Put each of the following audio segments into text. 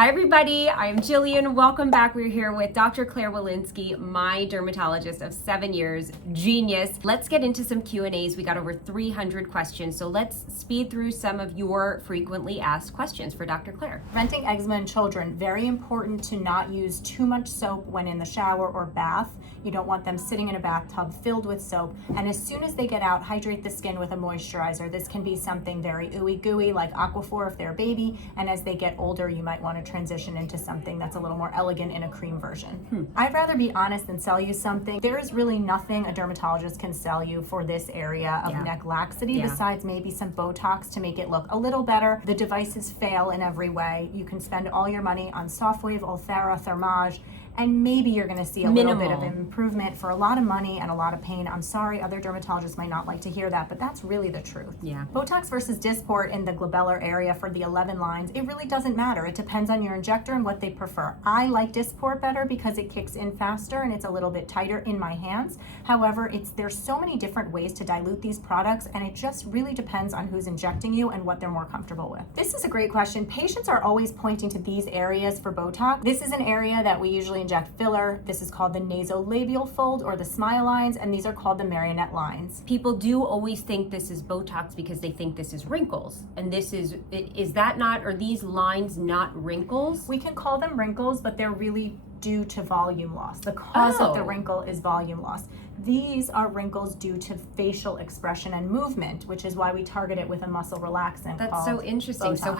Hi everybody, I'm Jillian. Welcome back. We're here with Dr. Claire Wolinsky, my dermatologist of 7 years, genius. Let's get into some Q&As. We got over 300 questions, so let's speed through some of your frequently asked questions for Dr. Claire. Preventing eczema in children, very important to not use too much soap when in the shower or bath. You don't want them sitting in a bathtub filled with soap. And as soon as they get out, hydrate the skin with a moisturizer. This can be something very ooey gooey like Aquaphor if they're a baby. And as they get older, you might want to transition into something that's a little more elegant in a cream version. I'd rather be honest than sell you something. There is really nothing a dermatologist can sell you for this area of neck laxity besides maybe some Botox to make it look a little better. The devices fail in every way. You can spend all your money on Softwave, Ulthera, Thermage, and maybe you're going to see a little bit of improvement for a lot of money and a lot of pain. I'm sorry, other dermatologists might not like to hear that, but that's really the truth. Yeah. Botox versus Dysport in the glabellar area for the 11 lines, it really doesn't matter. It depends on your injector and what they prefer. I like Dysport better because it kicks in faster and it's a little bit tighter in my hands. However, there's so many different ways to dilute these products, and it just really depends on who's injecting you and what they're more comfortable with. This is a great question. Patients are always pointing to these areas for Botox. This is an area that we usually inject filler. This is called the nasolabial fold or the smile lines, and these are called the marionette lines. People do always think this is Botox because they think this is wrinkles. And this is that not, are these lines not wrinkles? We can call them wrinkles, but they're really due to volume loss. The cause of the wrinkle is volume loss. These are wrinkles due to facial expression and movement, which is why we target it with a muscle relaxant. That's so interesting. Botox. So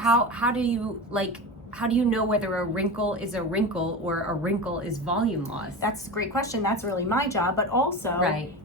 how do you know whether a wrinkle is a wrinkle or a wrinkle is volume loss? That's a great question. That's really my job. But also,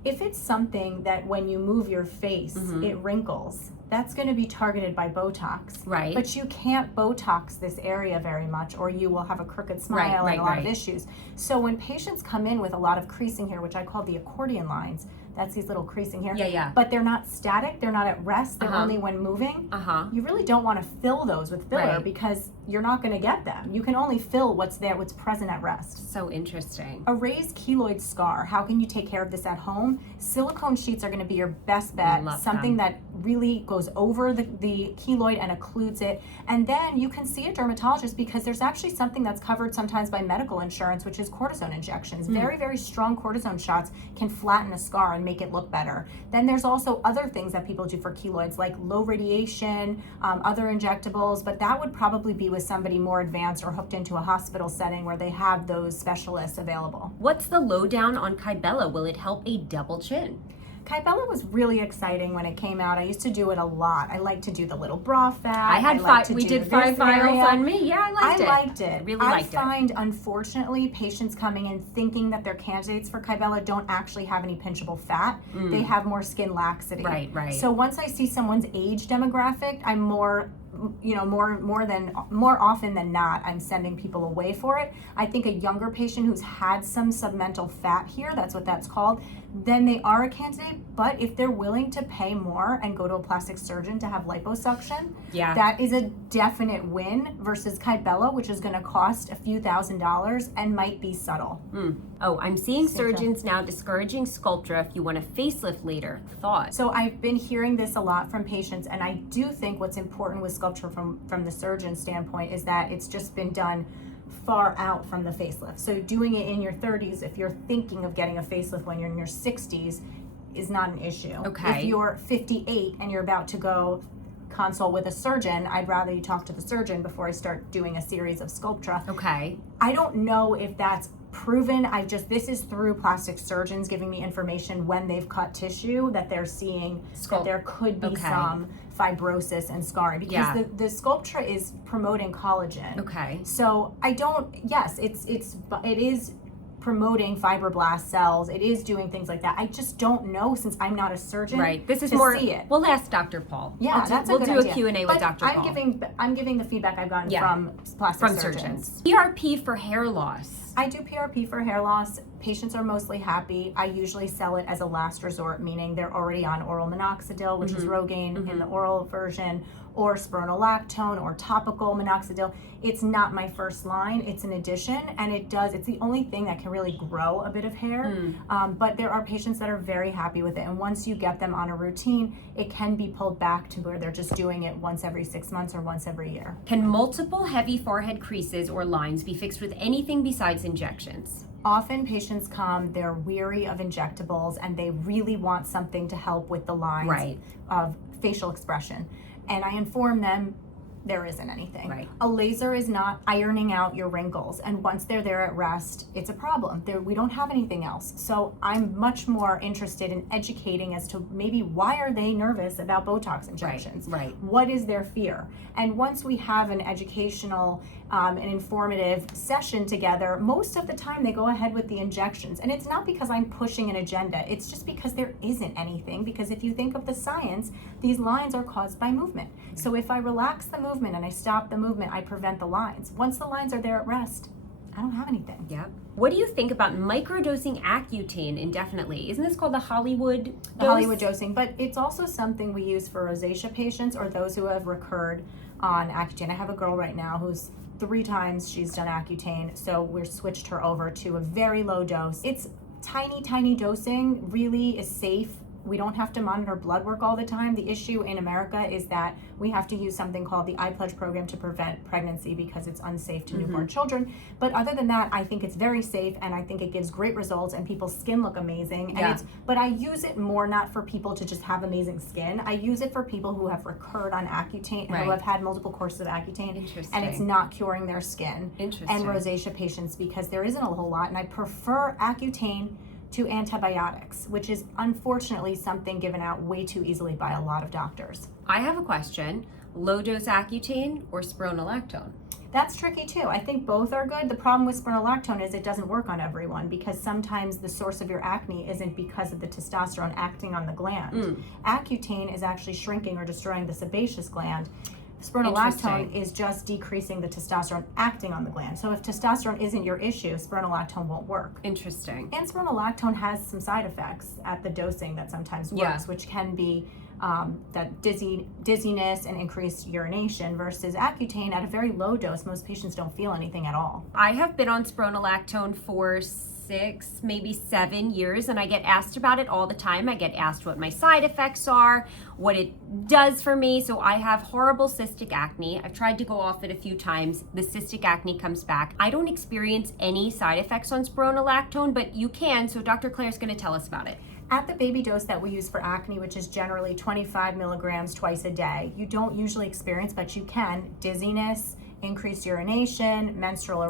if it's something that when you move your face, it wrinkles, that's going to be targeted by Botox. Right. But you can't Botox this area very much, or you will have a crooked smile and a lot of issues. So when patients come in with a lot of creasing here, which I call the accordion lines, that's these little creasing here. But they're not static. They're not at rest. They're only when moving. You really don't want to fill those with filler because you're not going to get them. You can only fill what's there, what's present at rest. So interesting. A raised keloid scar. How can you take care of this at home? Silicone sheets are going to be your best bet. Something that really goes over the keloid and occludes it. And then you can see a dermatologist because there's actually something that's covered sometimes by medical insurance, which is cortisone injections. Very, very strong cortisone shots can flatten a scar and make it look better. Then there's also other things that people do for keloids, like low radiation, other injectables, but that would probably be with somebody more advanced or hooked into a hospital setting where they have those specialists available. What's the lowdown on Kybella? Will it help a double chin? Kybella was really exciting when it came out. I used to do it a lot. I like to do the little bra fat. I had we did 5 vials on me. Yeah, I liked it. Really liked it. I find, unfortunately, patients coming in thinking that they're candidates for Kybella don't actually have any pinchable fat. They have more skin laxity. Right. So once I see someone's age demographic, I'm more often than not, I'm sending people away for it. I think a younger patient who's had some submental fat here, that's what that's called, then they are a candidate. But if they're willing to pay more and go to a plastic surgeon to have liposuction, that is a definite win versus Kybella, which is going to cost a few $1,000s and might be subtle. Oh, I'm seeing surgeons now discouraging Sculptra if you want a facelift later. Thoughts? So I've been hearing this a lot from patients, and I do think what's important with Sculptra from the surgeon standpoint is that it's just been done far out from the facelift. So doing it in your 30s, if you're thinking of getting a facelift when you're in your 60s, is not an issue. Okay. If you're 58 and you're about to go consult with a surgeon, I'd rather you talk to the surgeon before I start doing a series of Sculptra. Okay. I don't know if that's proven. This is through plastic surgeons giving me information when they've cut tissue that they're seeing that there could be some fibrosis and scarring because the Sculptra is promoting collagen. Okay. So it is promoting fibroblast cells. It is doing things like that. I just don't know since I'm not a surgeon. Right. This is to more. See it. We'll ask Dr. Paul. Yeah, we'll do a Q&A with Dr. Paul. I'm giving the feedback I've gotten from plastic surgeons. PRP for hair loss. I do PRP for hair loss. patients are mostly happy. I usually sell it as a last resort, meaning they're already on oral minoxidil, which is Rogaine in the oral version, or spironolactone or topical minoxidil. It's not my first line, it's an addition, and it's the only thing that can really grow a bit of hair. But there are patients that are very happy with it, and once you get them on a routine, it can be pulled back to where they're just doing it once every 6 months or once every year. Can multiple heavy forehead creases or lines be fixed with anything besides injections? Often patients come, they're weary of injectables, and they really want something to help with the lines of facial expression. And I inform them there isn't anything. Right. A laser is not ironing out your wrinkles, and once they're there at rest, it's a problem. We don't have anything else. So I'm much more interested in educating as to maybe why are they nervous about Botox injections? Right. What is their fear? And once we have an educational and informative session together, most of the time they go ahead with the injections. And it's not because I'm pushing an agenda, it's just because there isn't anything. Because if you think of the science, these lines are caused by movement. So if I relax the movement and I stop the movement, I prevent the lines. Once the lines are there at rest, I don't have anything. Yeah. What do you think about microdosing accutane indefinitely? Isn't this called the Hollywood dose? The Hollywood dosing, but it's also something we use for rosacea patients or those who have recurred on Accutane. I have a girl right now who's 3 times she's done Accutane, so we've switched her over to a very low dose. It's tiny dosing, really is safe. We don't have to monitor blood work all the time. The issue in America is that we have to use something called the iPledge program to prevent pregnancy because it's unsafe to newborn children. But other than that, I think it's very safe, and I think it gives great results, and people's skin look amazing. And but I use it more not for people to just have amazing skin. I use it for people who have recurred on Accutane, who have had multiple courses of Accutane, and it's not curing their skin. And rosacea patients, because there isn't a whole lot, and I prefer Accutane to antibiotics, which is unfortunately something given out way too easily by a lot of doctors. I have a question. Low dose Accutane or spironolactone? That's tricky too. I think both are good. The problem with spironolactone is it doesn't work on everyone, because sometimes the source of your acne isn't because of the testosterone acting on the gland. Accutane is actually shrinking or destroying the sebaceous gland. Spironolactone is just decreasing the testosterone acting on the gland. So if testosterone isn't your issue, spironolactone won't work. Interesting. And spironolactone has some side effects at the dosing that sometimes works, which can be that dizziness and increased urination, versus Accutane at a very low dose, most patients don't feel anything at all. I have been on spironolactone for 6, maybe 7 years, and I get asked about it all the time. I get asked what my side effects are, what it does for me. So I have horrible cystic acne. I've tried to go off it a few times. The cystic acne comes back. I don't experience any side effects on spironolactone, but you can, so Dr. Claire's going to tell us about it. At the baby dose that we use for acne, which is generally 25 milligrams twice a day, you don't usually experience, but you can, dizziness, increased urination, menstrual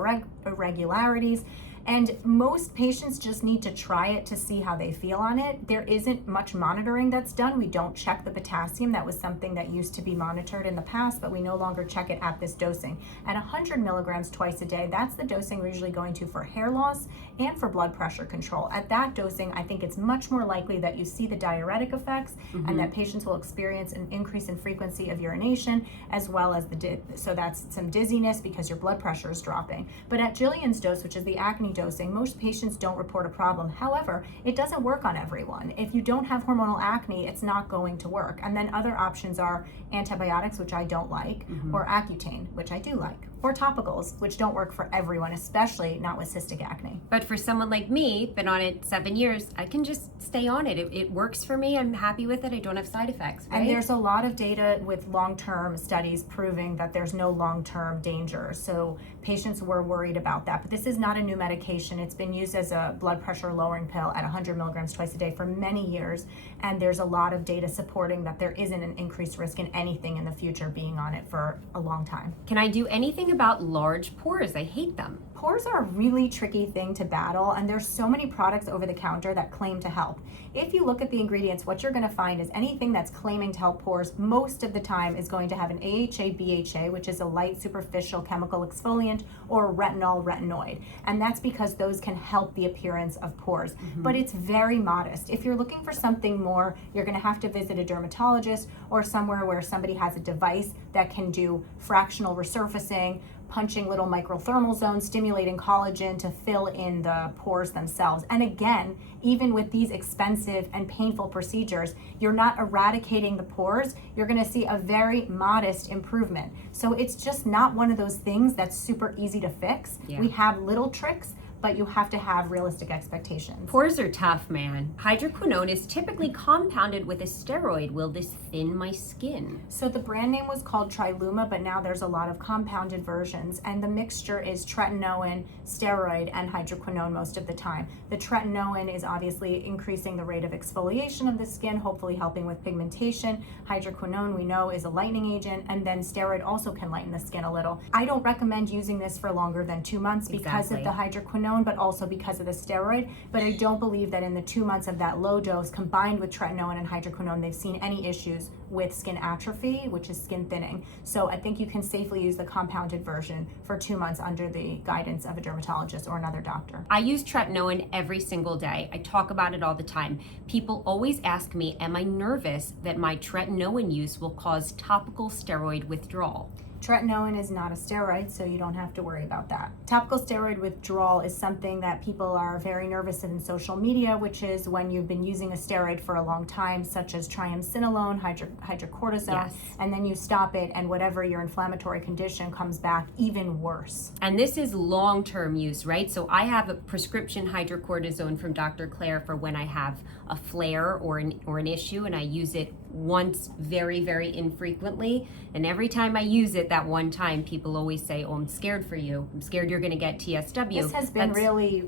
irregularities. And most patients just need to try it to see how they feel on it. There isn't much monitoring that's done. We don't check the potassium. That was something that used to be monitored in the past, but we no longer check it at this dosing. At 100 milligrams twice a day, that's the dosing we're usually going to for hair loss and for blood pressure control. At that dosing, I think it's much more likely that you see the diuretic effects and that patients will experience an increase in frequency of urination, as well as so that's some dizziness because your blood pressure is dropping. But at Jillian's dose, which is the acne dosing, most patients don't report a problem. However, it doesn't work on everyone. If you don't have hormonal acne, it's not going to work. And then other options are antibiotics, which I don't like, or Accutane, which I do like, or topicals, which don't work for everyone, especially not with cystic acne. But for someone like me, been on it 7 years, I can just stay on it. It works for me. I'm happy with it. I don't have side effects, right? And there's a lot of data with long-term studies proving that there's no long-term danger. So patients were worried about that. But this is not a new medication. It's been used as a blood pressure lowering pill at 100 milligrams twice a day for many years. And there's a lot of data supporting that there isn't an increased risk in anything in the future being on it for a long time. Can I do anything about large pores? I hate them. Pores are a really tricky thing to battle, and there's so many products over the counter that claim to help. If you look at the ingredients, what you're going to find is anything that's claiming to help pores most of the time is going to have an AHA, BHA, which is a light superficial chemical exfoliant, or retinoid. And that's because those can help the appearance of pores. But it's very modest. If you're looking for something more, you're going to have to visit a dermatologist or somewhere where somebody has a device that can do fractional resurfacing, punching little microthermal zones, stimulating collagen to fill in the pores themselves. And again, even with these expensive and painful procedures, you're not eradicating the pores. You're going to see a very modest improvement. So it's just not one of those things that's super easy to fix. Yeah. We have little tricks, but you have to have realistic expectations. Pores are tough, man. Hydroquinone is typically compounded with a steroid. Will this thin my skin? So the brand name was called Triluma, but now there's a lot of compounded versions, and the mixture is tretinoin, steroid, and hydroquinone most of the time. The tretinoin is obviously increasing the rate of exfoliation of the skin, hopefully helping with pigmentation. Hydroquinone, we know, is a lightening agent, and then steroid also can lighten the skin a little. I don't recommend using this for longer than 2 months because of the hydroquinone, but also because of the steroid. But I don't believe that in the 2 months of that low dose combined with tretinoin and hydroquinone, they've seen any issues with skin atrophy, which is skin thinning. So I think you can safely use the compounded version for 2 months under the guidance of a dermatologist or another doctor. I use tretinoin every single day. I talk about it all the time. People always ask me, am I nervous that my tretinoin use will cause topical steroid withdrawal? Tretinoin is not a steroid, so you don't have to worry about that. Topical steroid withdrawal is something that people are very nervous of in social media, which is when you've been using a steroid for a long time, such as triamcinolone, hydrocortisone, Yes. and then you stop it, and whatever your inflammatory condition comes back even worse. And this is long-term use, right? So I have a prescription hydrocortisone from Dr. Claire for when I have a flare or an issue, and I use it once very, very infrequently. And every time I use it that one time, people always say, oh, I'm scared for you. I'm scared you're going to get TSW. This has been really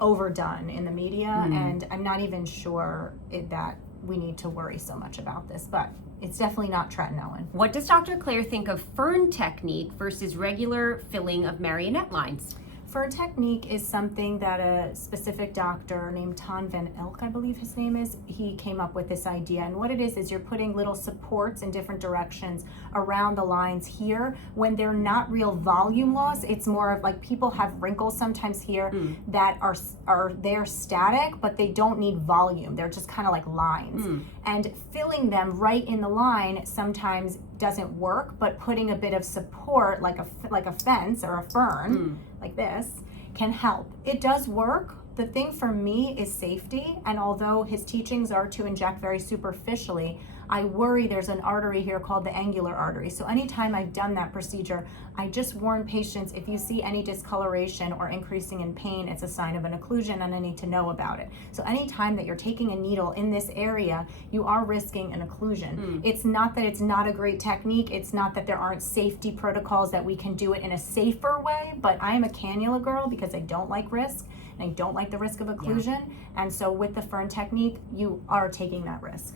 overdone in the media, and I'm not even sure that we need to worry so much about this, but it's definitely not tretinoin. What does Dr. Claire think of Fern technique versus regular filling of marionette lines? Fern technique is something that a specific doctor named Ton Van Elk, I believe his name is, he came up with this idea. And what it is you're putting little supports in different directions around the lines here. When they're not real volume loss, it's more of like people have wrinkles sometimes here that are they're static, but they don't need volume. They're just kind of like lines. And filling them right in the line sometimes doesn't work, but putting a bit of support like a fence or a fern like this can help. It does work. The thing for me is safety, and although his teachings are to inject very superficially, I worry there's an artery here called the angular artery. So anytime I've done that procedure, I just warn patients, if you see any discoloration or increasing in pain, it's a sign of an occlusion and I need to know about it. So anytime that you're taking a needle in this area, you are risking an occlusion. It's not that it's not a great technique. It's not that there aren't safety protocols that we can do it in a safer way, but I am a cannula girl because I don't like risk and I don't like the risk of occlusion. And so with the Fern technique, you are taking that risk.